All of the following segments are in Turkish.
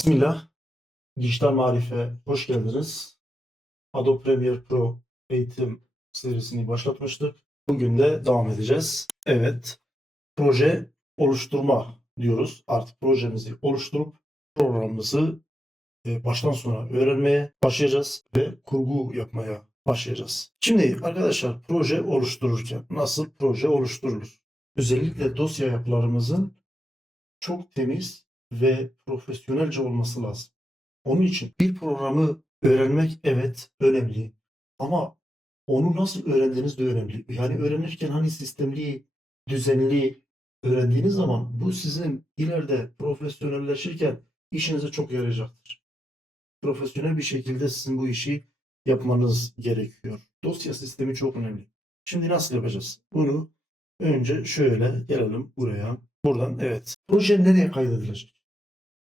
Bismillah. Dijital Marife hoş geldiniz. Adobe Premiere Pro eğitim serisini başlatmıştık. Bugün de devam edeceğiz. Evet. Proje oluşturma diyoruz. Artık projemizi oluşturup programımızı e, baştan sona öğrenmeye başlayacağız ve kurgu yapmaya başlayacağız. Şimdi arkadaşlar proje oluştururken nasıl proje oluşturulur? Özellikle dosya yapılarımızın çok temiz ve profesyonelce olması lazım. Onun için bir programı öğrenmek evet önemli ama onu nasıl öğrendiğiniz de önemli. Yani öğrenirken hani sistemli, düzenli öğrendiğiniz zaman bu sizin ileride profesyonelleşirken işinize çok yarayacaktır. Profesyonel bir şekilde sizin bu işi yapmanız gerekiyor. Dosya sistemi çok önemli. Şimdi nasıl yapacağız? Bunu önce şöyle gelelim buraya. Buradan evet. Proje nereye kaydedilecek?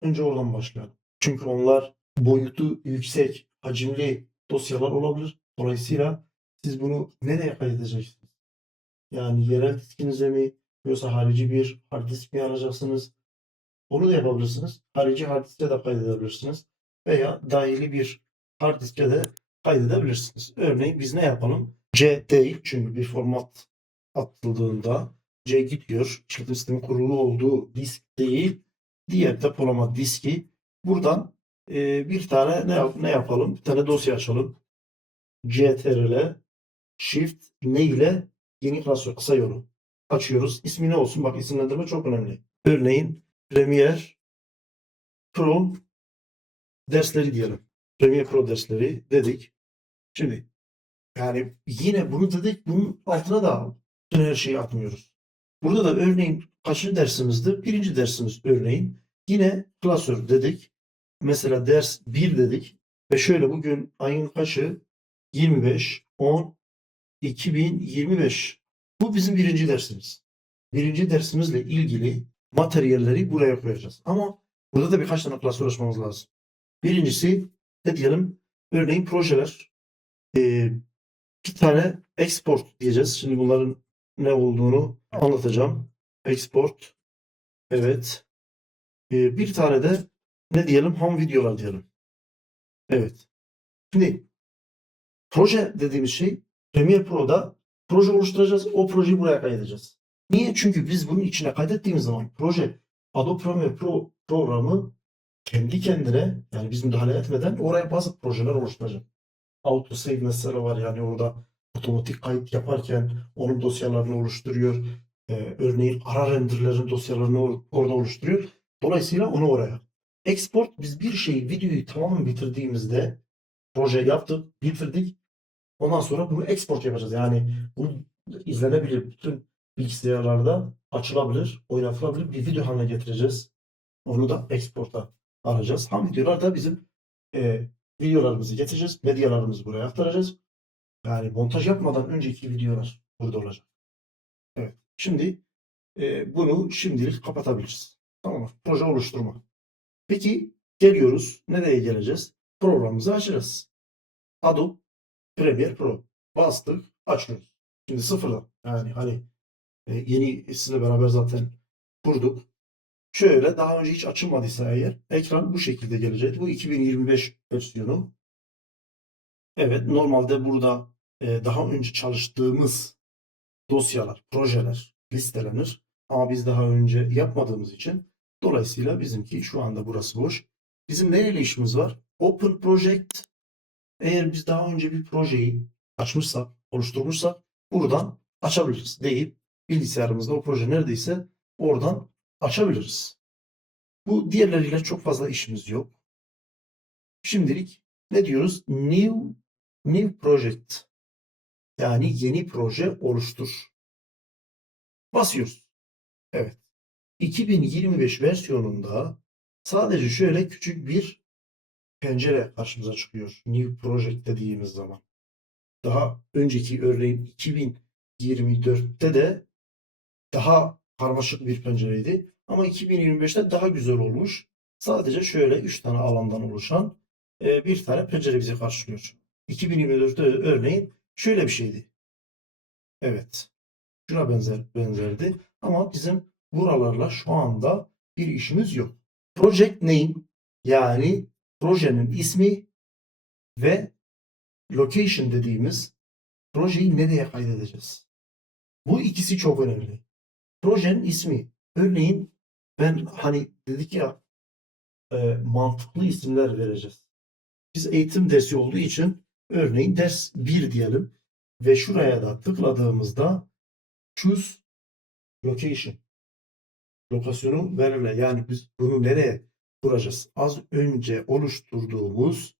Önce oradan başlayalım. Çünkü onlar boyutu yüksek, hacimli dosyalar olabilir. Dolayısıyla siz bunu nereye kaydedeceksiniz? Yani yerel diskinize mi yoksa harici bir hard disk mi alacaksınız? Onu da yapabilirsiniz. Harici hard diske de kaydedebilirsiniz. Veya dahili bir hard diske de kaydedebilirsiniz. Örneğin biz ne yapalım? C değil çünkü bir format atıldığında C gidiyor. İşletim sistemi kurulu olduğu disk değil. Diğer depolama diski. Buradan e, bir tane ne, yap- ne yapalım? Bir tane dosya açalım. CTRL Shift ne ile yeni klasör kısa yolu açıyoruz. İsmi ne olsun? Bak isimlendirme çok önemli. Örneğin Premiere Pro dersleri diyelim. Premiere Pro dersleri dedik. Şimdi yani yine bunu dedik. Bunun altına da her şeyi atmıyoruz. Burada da örneğin kaçıncı dersimizdi? Birinci dersimiz örneğin. Yine klasör dedik. Mesela ders 1 dedik. Ve şöyle bugün ayın kaçı? 25, 10, 2025. Bu bizim birinci dersimiz. Birinci dersimizle ilgili materyalleri buraya koyacağız. Ama burada da birkaç tane klasör açmamız lazım. Birincisi ne diyelim? Örneğin projeler. Ee, bir tane export diyeceğiz. Şimdi bunların ne olduğunu anlatacağım. Export. Evet. Ee, bir tane de ne diyelim? Ham videolar diyelim. Evet. Şimdi proje dediğimiz şey Premiere Pro'da proje oluşturacağız. O projeyi buraya kaydedeceğiz. Niye? Çünkü biz bunun içine kaydettiğimiz zaman proje Adobe Premiere Pro programı kendi kendine yani biz müdahale etmeden oraya bazı projeler oluşturacak. Auto save mesela var yani orada otomatik kayıt yaparken onun dosyalarını oluşturuyor. Ee, örneğin ara renderlerin dosyalarını or- orada oluşturuyor. Dolayısıyla onu oraya. Export biz bir şeyi videoyu tamamen bitirdiğimizde proje yaptık, bitirdik. Ondan sonra bunu export yapacağız. Yani bu izlenebilir. Bütün bilgisayarlarda açılabilir, oynatılabilir bir video haline getireceğiz. Onu da export'a alacağız. Ham videolar da bizim e, videolarımızı getireceğiz. Medyalarımızı buraya aktaracağız. Yani montaj yapmadan önceki videolar burada olacak. Evet. Şimdi e, bunu şimdilik kapatabiliriz. Tamam mı? Proje oluşturma. Peki geliyoruz. Nereye geleceğiz? Programımızı açacağız. Adobe Premiere Pro. Bastık. Açıyoruz. Şimdi sıfırdan. Yani hani e, yeni sizinle beraber zaten kurduk. Şöyle daha önce hiç açılmadıysa eğer ekran bu şekilde gelecek. Bu 2025 versiyonu. Evet normalde burada e, daha önce çalıştığımız dosyalar, projeler listelenir. Ama biz daha önce yapmadığımız için dolayısıyla bizimki şu anda burası boş. Bizim nereyle işimiz var? Open Project. Eğer biz daha önce bir projeyi açmışsak, oluşturmuşsak buradan açabiliriz deyip bilgisayarımızda o proje neredeyse oradan açabiliriz. Bu diğerleriyle çok fazla işimiz yok. Şimdilik ne diyoruz? New New Project. Yani yeni proje oluştur. Basıyoruz. Evet. 2025 versiyonunda sadece şöyle küçük bir pencere karşımıza çıkıyor. New Project dediğimiz zaman. Daha önceki örneğin 2024'te de daha karmaşık bir pencereydi. Ama 2025'te daha güzel olmuş. Sadece şöyle 3 tane alandan oluşan e, bir tane pencere bizi karşılıyor. 2024'te örneğin şöyle bir şeydi. Evet. Şuna benzer benzerdi. Ama bizim buralarla şu anda bir işimiz yok. Project name Yani projenin ismi ve location dediğimiz projeyi nereye kaydedeceğiz? Bu ikisi çok önemli. Projenin ismi. Örneğin ben hani dedik ya e, mantıklı isimler vereceğiz. Biz eğitim dersi olduğu için örneğin ders 1 diyelim ve şuraya da tıkladığımızda choose location lokasyonu belirle. Yani biz bunu nereye kuracağız? Az önce oluşturduğumuz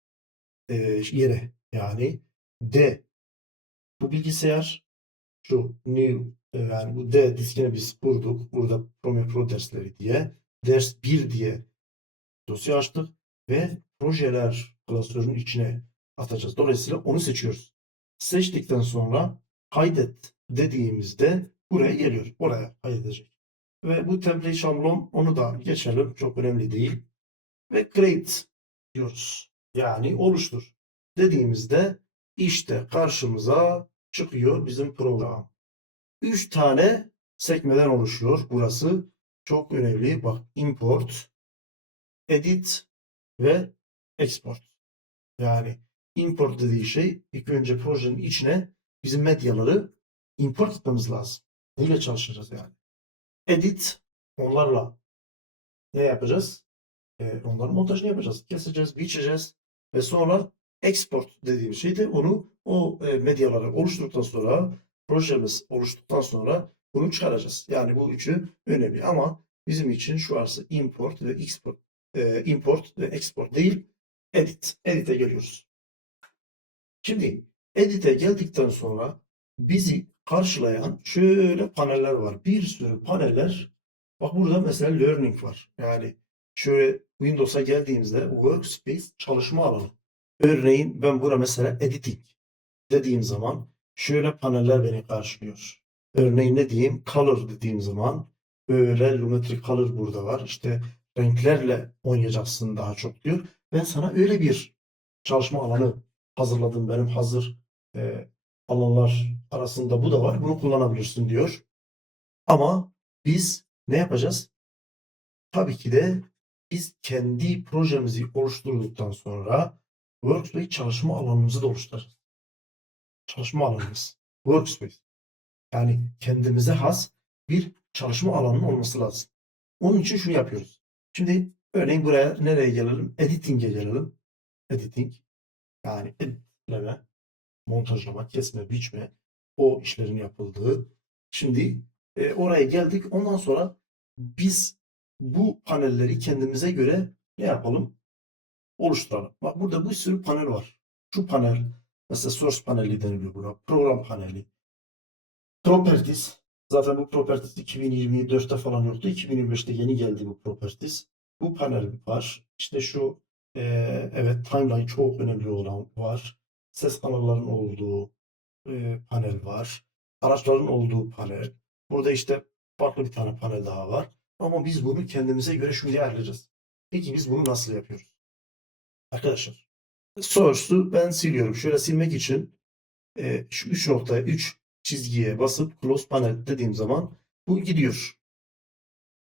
e, yere yani D bu bilgisayar şu new e, yani bu D diskine biz kurduk. Burada Premiere Pro dersleri diye ders 1 diye dosya açtık ve projeler klasörünün içine atacağız. Dolayısıyla onu seçiyoruz. Seçtikten sonra kaydet dediğimizde buraya geliyor. Oraya kaydedecek. Ve bu template şablon onu da geçelim. Çok önemli değil. Ve create diyoruz. Yani oluştur. Dediğimizde işte karşımıza çıkıyor bizim program. Üç tane sekmeden oluşuyor. Burası çok önemli. Bak import, edit ve export. Yani import dediği şey ilk önce projenin içine bizim medyaları import etmemiz lazım. Neyle çalışacağız yani? Edit onlarla ne yapacağız? Ee, onların montajını yapacağız. Keseceğiz, biçeceğiz ve sonra export dediğim şey de onu o e, medyaları oluşturduktan sonra projemiz oluştuktan sonra bunu çıkaracağız. Yani bu üçü önemli ama bizim için şu arası import ve export e, import ve export değil edit. Edit'e geliyoruz. Şimdi edit'e geldikten sonra bizi karşılayan şöyle paneller var. Bir sürü paneller. Bak burada mesela learning var. Yani şöyle Windows'a geldiğimizde workspace çalışma alanı. Örneğin ben burada mesela editing dediğim zaman şöyle paneller beni karşılıyor. Örneğin ne diyeyim? Color dediğim zaman böyle Lumetri Color burada var. İşte renklerle oynayacaksın daha çok diyor. Ben sana öyle bir çalışma alanı hazırladım. Benim hazır e, alanlar arasında bu da var. Bunu kullanabilirsin diyor. Ama biz ne yapacağız? Tabii ki de biz kendi projemizi oluşturduktan sonra Workspace çalışma alanımızı da oluşturacağız. Çalışma alanımız. Workspace. Yani kendimize has bir çalışma alanının olması lazım. Onun için şunu yapıyoruz. Şimdi örneğin buraya nereye gelelim? Editing'e gelelim. Editing. Yani editleme, montajlama, kesme, biçme o işlerin yapıldığı. Şimdi e, oraya geldik. Ondan sonra biz bu panelleri kendimize göre ne yapalım? Oluşturalım. Bak burada bir sürü panel var. Şu panel mesela source paneli deniliyor buna. Program paneli. Properties. Zaten bu properties 2024'te falan yoktu. 2025'te yeni geldi bu properties. Bu panel var. İşte şu e, evet timeline çok önemli olan var. Ses kanallarının olduğu e, panel var. Araçların olduğu panel. Burada işte farklı bir tane panel daha var. Ama biz bunu kendimize göre şimdi ayarlayacağız. Peki biz bunu nasıl yapıyoruz? Arkadaşlar source'u ben siliyorum. Şöyle silmek için e, şu 3 noktaya 3 çizgiye basıp close panel dediğim zaman bu gidiyor.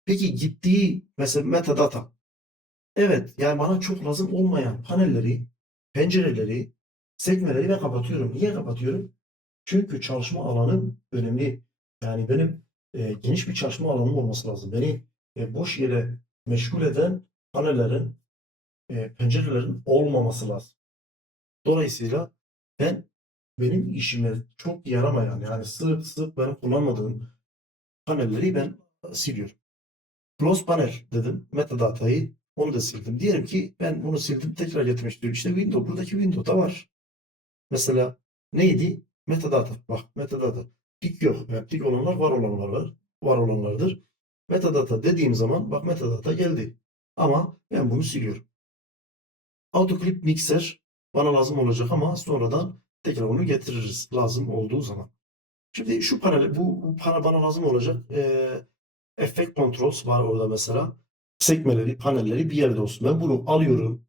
Peki gittiği mesela metadata. Evet yani bana çok lazım olmayan panelleri, pencereleri, sekmeleri ben kapatıyorum. Niye kapatıyorum? Çünkü çalışma alanım önemli. Yani benim e, geniş bir çalışma alanım olması lazım. Beni e, boş yere meşgul eden panellerin, e, pencerelerin olmaması lazım. Dolayısıyla ben benim işime çok yaramayan yani sık sık benim kullanmadığım panelleri ben siliyorum. Close panel dedim. Metadata'yı onu da sildim. Diyelim ki ben bunu sildim tekrar getirmek istiyorum. İşte window buradaki window'da var. Mesela neydi? Metadata. Bak metadata. Tik yok. Yani tik olanlar var olanlar var. Var olanlardır. Metadata dediğim zaman bak metadata geldi. Ama ben bunu siliyorum. Autoclip mixer bana lazım olacak ama sonradan tekrar onu getiririz lazım olduğu zaman. Şimdi şu panel bu, bu panel bana lazım olacak. Ee, Effect Controls var orada mesela. Sekmeleri, panelleri bir yerde olsun. Ben bunu alıyorum.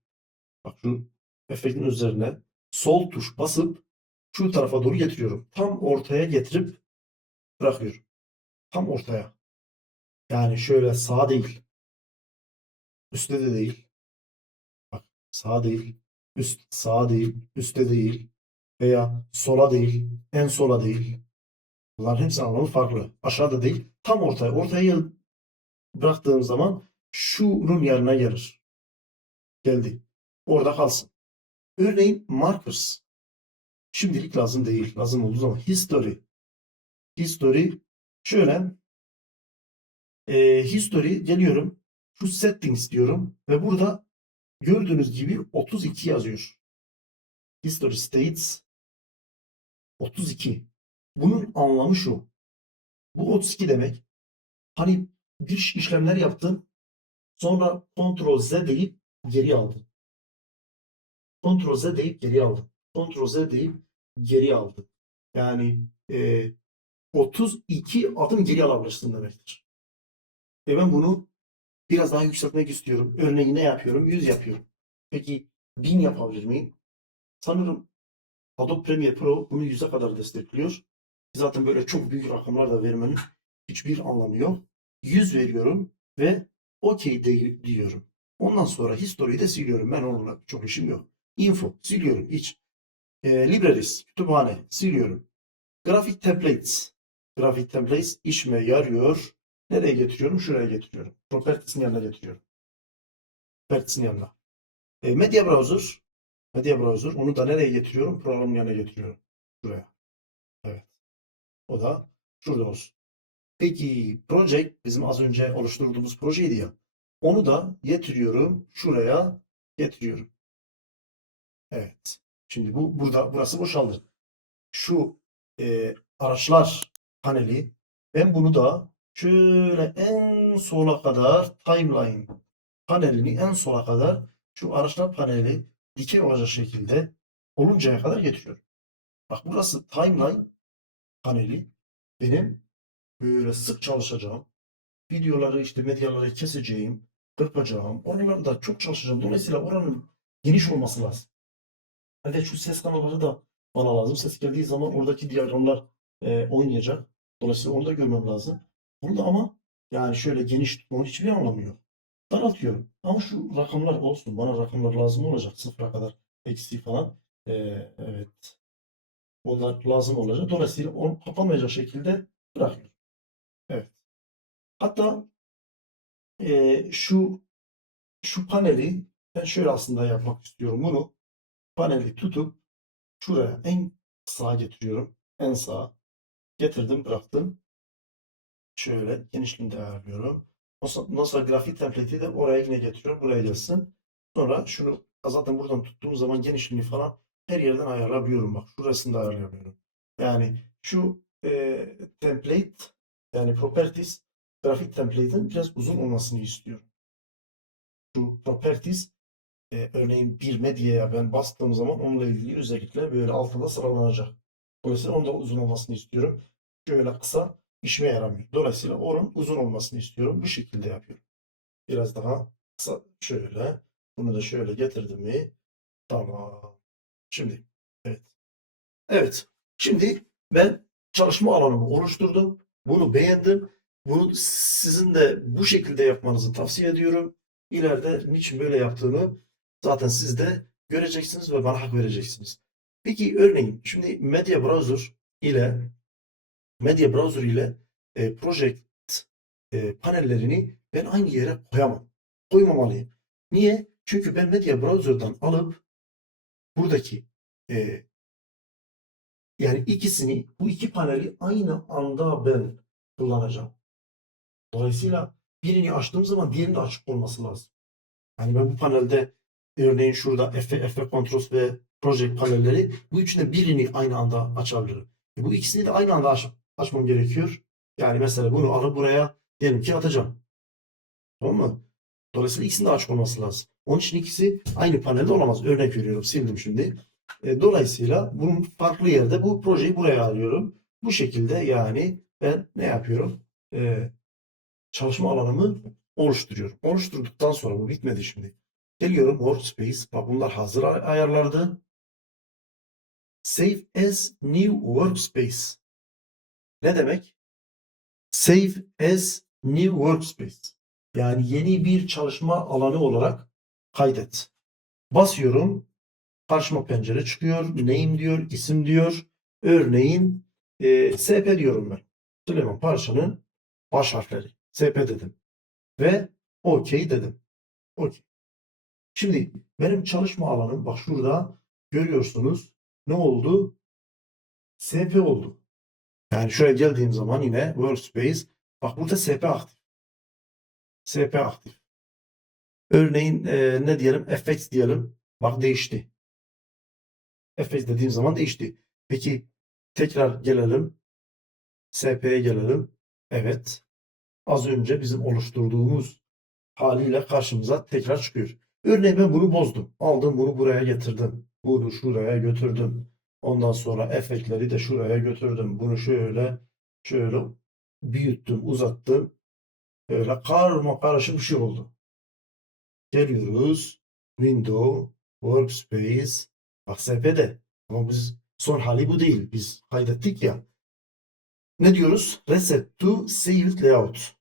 Bak şu efektin üzerine sol tuş basıp şu tarafa doğru getiriyorum. Tam ortaya getirip bırakıyorum. Tam ortaya. Yani şöyle sağ değil. Üstte de değil. Sağa değil. Üst sağa değil. Üste değil. Veya sola değil. En sola değil. Bunların hepsinin anlamı farklı. Aşağıda değil. Tam ortaya. Ortaya bıraktığım zaman şunun yerine gelir. Geldi. Orada kalsın. Örneğin markers. Şimdilik lazım değil. Lazım olduğu zaman history. History şöyle e, history geliyorum. Şu settings diyorum ve burada gördüğünüz gibi 32 yazıyor. History states 32. Bunun anlamı şu. Bu 32 demek. Hani bir işlemler yaptın. Sonra Ctrl Z deyip geri aldın. Ctrl Z deyip geri aldın. Ctrl Z deyip geri aldın. Yani e, 32 adım geri alabilirsin demektir. Ve ben bunu biraz daha yükseltmek istiyorum. Örneğin ne yapıyorum? 100 yapıyorum. Peki 1000 yapabilir miyim? Sanırım Adobe Premiere Pro bunu 100'e kadar destekliyor. Zaten böyle çok büyük rakamlar da vermenin hiçbir anlamı yok. 100 veriyorum ve OK de- diyorum. Ondan sonra history'yi de siliyorum. Ben onunla çok işim yok. Info siliyorum. Hiç. E, libraries, kütüphane siliyorum. Graphic templates. Graphic templates işime yarıyor. Nereye getiriyorum? Şuraya getiriyorum. Properties'in yanına getiriyorum. Properties'in yanına. E, Media Browser. Media Browser. Onu da nereye getiriyorum? Programın yanına getiriyorum. Şuraya. Evet. O da şurada olsun. Peki project bizim az önce oluşturduğumuz projeydi ya. Onu da getiriyorum. Şuraya getiriyorum. Evet. Şimdi bu burada burası boşaldı. Şu e, araçlar paneli ben bunu da şöyle en sola kadar timeline panelini en sola kadar şu araçlar paneli dikey olacak şekilde oluncaya kadar getiriyorum. Bak burası timeline paneli benim böyle sık çalışacağım. Videoları işte medyaları keseceğim, kırpacağım. Oralarda da çok çalışacağım. Dolayısıyla oranın geniş olması lazım. Evet şu ses kanalları da bana lazım. Ses geldiği zaman oradaki diyagramlar e, oynayacak. Dolayısıyla onu da görmem lazım. Burada ama yani şöyle geniş tutmanın hiçbir anlamı yok. Daraltıyorum. Ama şu rakamlar olsun. Bana rakamlar lazım olacak. Sıfıra kadar eksi falan. E, evet. Onlar lazım olacak. Dolayısıyla onu kapanmayacak şekilde bırakıyorum. Evet. Hatta e, şu şu paneli ben şöyle aslında yapmak istiyorum. Bunu paneli tutup şuraya en sağa getiriyorum. En sağa. Getirdim bıraktım. Şöyle genişliğini de ayarlıyorum. Ondan sonra grafik template'i de oraya yine getiriyorum. Buraya gelsin. Sonra şunu zaten buradan tuttuğum zaman genişliğini falan her yerden ayarlayabiliyorum. Bak şurasını da ayarlayabiliyorum. Yani şu e, template yani properties grafik template'in biraz uzun olmasını istiyorum. Şu properties e, örneğin bir medyaya ben bastığım zaman onunla ilgili özellikle böyle altında sıralanacak. Dolayısıyla onun da uzun olmasını istiyorum. Şöyle kısa işime yaramıyor. Dolayısıyla onun uzun olmasını istiyorum. Bu şekilde yapıyorum. Biraz daha kısa şöyle. Bunu da şöyle getirdim mi? Tamam. Şimdi evet. Evet. Şimdi ben çalışma alanımı oluşturdum. Bunu beğendim. Bunu sizin de bu şekilde yapmanızı tavsiye ediyorum. İleride niçin böyle yaptığımı zaten siz de göreceksiniz ve bana hak vereceksiniz. Peki örneğin şimdi Media Browser ile Media Browser ile e, Project e, panellerini ben aynı yere koyamam. Koymamalıyım. Niye? Çünkü ben Media Browser'dan alıp buradaki e, yani ikisini bu iki paneli aynı anda ben kullanacağım. Dolayısıyla birini açtığım zaman diğerinin de açık olması lazım. Yani ben bu panelde örneğin şurada F, F Controls ve Project panelleri bu üçünden birini aynı anda açabilirim. E bu ikisini de aynı anda aç, açmam gerekiyor. Yani mesela bunu alıp buraya diyelim ki atacağım. Tamam mı? Dolayısıyla ikisinin de açık olması lazım. Onun için ikisi aynı panelde olamaz. Örnek veriyorum. Sildim şimdi. E, dolayısıyla bunun farklı yerde bu projeyi buraya alıyorum. Bu şekilde yani ben ne yapıyorum? E, çalışma alanımı oluşturuyorum. Oluşturduktan sonra bu bitmedi şimdi. Geliyorum Workspace. Bak bunlar hazır ay- ayarlardı. Save as new workspace. Ne demek? Save as new workspace. Yani yeni bir çalışma alanı olarak kaydet. Basıyorum. Karşıma pencere çıkıyor. Name diyor, isim diyor. Örneğin e, SP diyorum ben. Süleyman Parça'nın baş harfleri. SP dedim. Ve OK dedim. OK. Şimdi benim çalışma alanım bak şurada görüyorsunuz ne oldu? SP oldu. Yani şuraya geldiğim zaman yine workspace bak burada SP aktif. SP aktif. Örneğin e, ne diyelim? FX diyelim. Bak değişti. FX dediğim zaman değişti. Peki tekrar gelelim. SP'ye gelelim. Evet. Az önce bizim oluşturduğumuz haliyle karşımıza tekrar çıkıyor. Örneğin ben bunu bozdum. Aldım bunu buraya getirdim. Bunu şuraya götürdüm. Ondan sonra efektleri de şuraya götürdüm. Bunu şöyle şöyle büyüttüm, uzattım. Böyle karma karışık bir şey oldu. Geliyoruz. Window, Workspace. Bak SP'de. Ama biz son hali bu değil. Biz kaydettik ya. Ne diyoruz? Reset to saved layout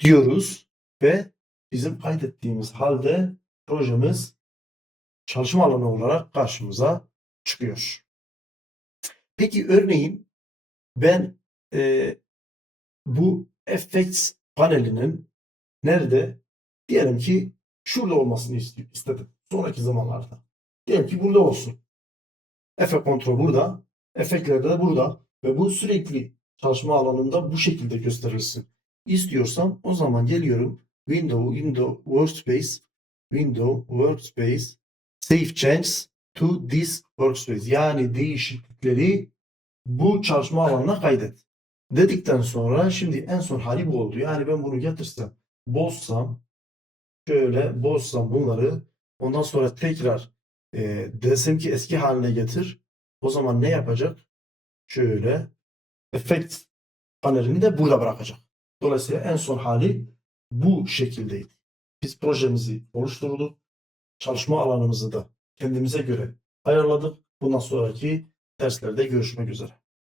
diyoruz ve bizim kaydettiğimiz halde projemiz çalışma alanı olarak karşımıza çıkıyor. Peki örneğin ben e, bu Effects panelinin nerede? Diyelim ki şurada olmasını istedim. Sonraki zamanlarda. Diyelim ki burada olsun. Efe kontrol burada. Efektler de burada. Ve bu sürekli çalışma alanında bu şekilde gösterilsin. İstiyorsam o zaman geliyorum. Window, Window, Workspace, Window, Workspace, Save Changes to this Workspace. Yani değişiklikleri bu çalışma alanına kaydet. Dedikten sonra şimdi en son hali bu oldu. Yani ben bunu getirsem, bozsam, şöyle bozsam bunları ondan sonra tekrar e, desem ki eski haline getir. O zaman ne yapacak? Şöyle efekt panelini de burada bırakacak. Dolayısıyla en son hali bu şekildeydi. Biz projemizi oluşturduk. Çalışma alanımızı da kendimize göre ayarladık. Bundan sonraki derslerde görüşmek üzere.